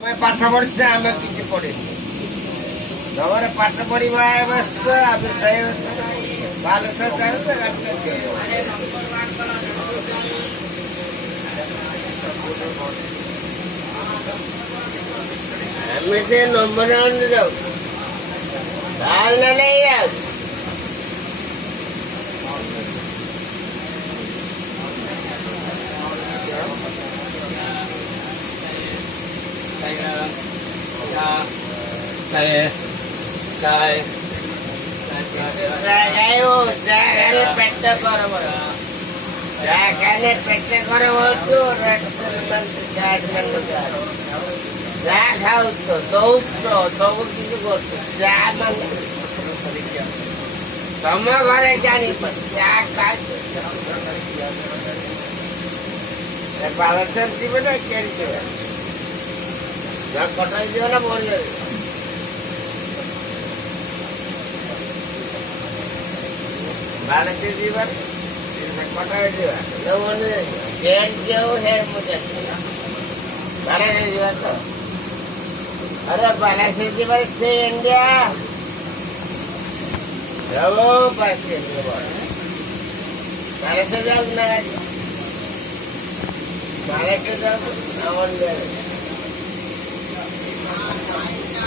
ପାଠ ପଢିଥିଲେ ଆମେ କିଛି ପଢିନି ତମର ପାଠ ପଢିବା ଅବସ୍ଥା ଆମେ ସେଇ ବାଲେଶ୍ୱର ଆମେ ସେ ନମ୍ବର ଯାଉ ତାହେଲେ ନେଇ ଯାଉ పెట్ట కొరవచ్చు যা খাওতো ସବୁ କିଛି କରୁଛୁ ଯା ମାନେ ତମ ଘରେ ଜାଣିପାରୁ ଯା ଖାଉଛୁ ବାଲେଶ୍ୱର ଯିବ ନା କେମିତି ଯିବ କଟକ ଯିବ ନା ଭୁବନେଶ୍ୱର ବାଲେଶ୍ୱର ଯିବାର କଟକ ଯିବା ବାଲେଶ୍ୱର ଯିବା ତ अरे बालेश्वर जी भाई से इंडिया रवो पास बालेश्वर जाओ ना बालेश्वर जाओ